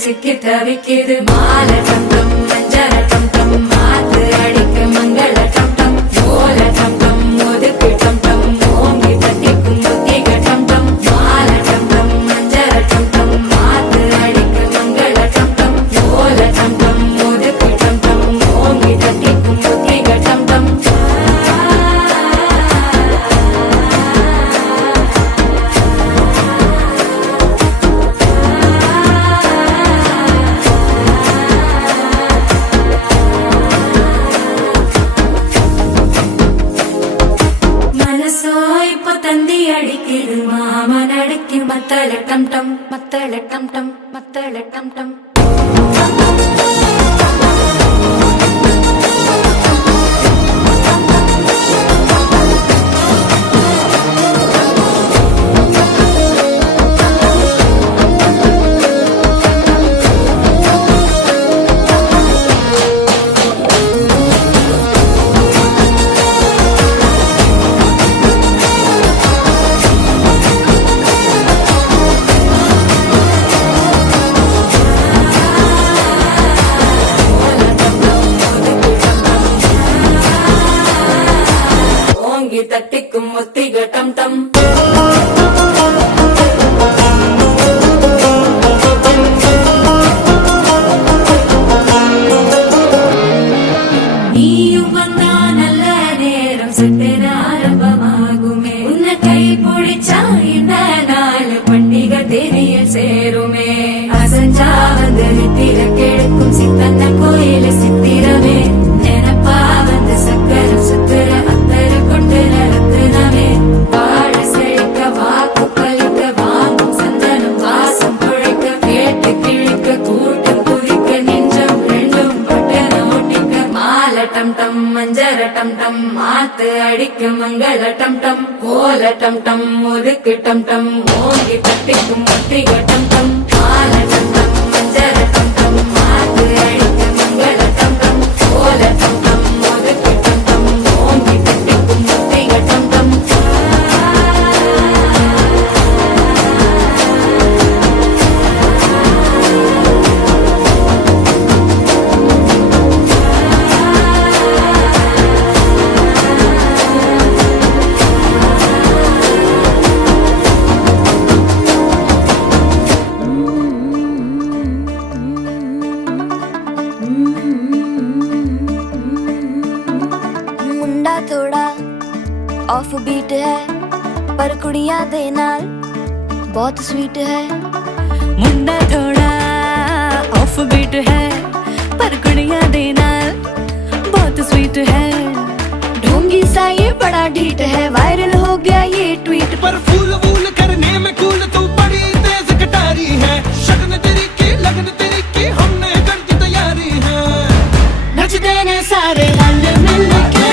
சிக்கி தவிக்குது மாலை டம் டம் மஞ்சள டம் டம் மாத்து அடிக்க மங்கள டம் டம் ஓல டம் டம் ஒதுக்கு டம் டம் ஓங்கி தட்டிக்கும் புத்திக டம் டம் மாலை டம் டம் மஞ்சள டம் டம் மாத்து அடிக்க மங்கள டம் டம் ஓல டம் டம் ஒதுக்கு டம் டம் ஓங்கி தட்டிக்கும் புத்திக டம் டம் அடிக்குது மாமன் அடிக்கு மத்தள டம் டம் மத்தள டம் டம் மத்தள டம் டம் தட்டிக்கும் ஒத்திக டம் டம் நீயும் வந்தா நல்ல நேரம் சித்திர ஆரம்பமாகுமே உன்னை கை பிடிச்சா இந்த நாள் பண்டிகை தேதியில் சேருமே அசஞ்சா வந்து நித்திர கெடுக்கும் சித்தன்ன கோயில சித்திரமே நினப்பா வந்து சக்கரம் சுத்துற டம் டம் மஞ்சர டம் டம் மாத்து அடிக்க மங்கள டம் டம் கோல டம் டம் ஒதுக்கு டம் டம் ஓங்கி தட்டிக்கும் ஒத்திக டம் டம் மால டம் டம் மஞ்சர டம் டம் மாத்து அடிக்க மங்கள டம் டம் கோல டம் டம் ஒதுக்கு டம் டம் ஓங்கி தட்டிக்கும் ஒத்திக டம் டம் थोड़ा ऑफ बीट है पर कुड़ियां दे नाल बहुत स्वीट है मुंडा थोड़ा ऑफ बीट है पर कुड़ियां दे नाल बहुत स्वीट है ढोंगी सा ये बड़ा ढीठ है वायरल हो गया ये ट्वीट पर फूल वूल करने में कूल तू बड़ी तेज कटारी है शगन तेरी की लगन तेरी की हमने कर दी तैयारी है नच देने सारे रल मिल के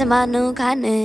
से मानो खाने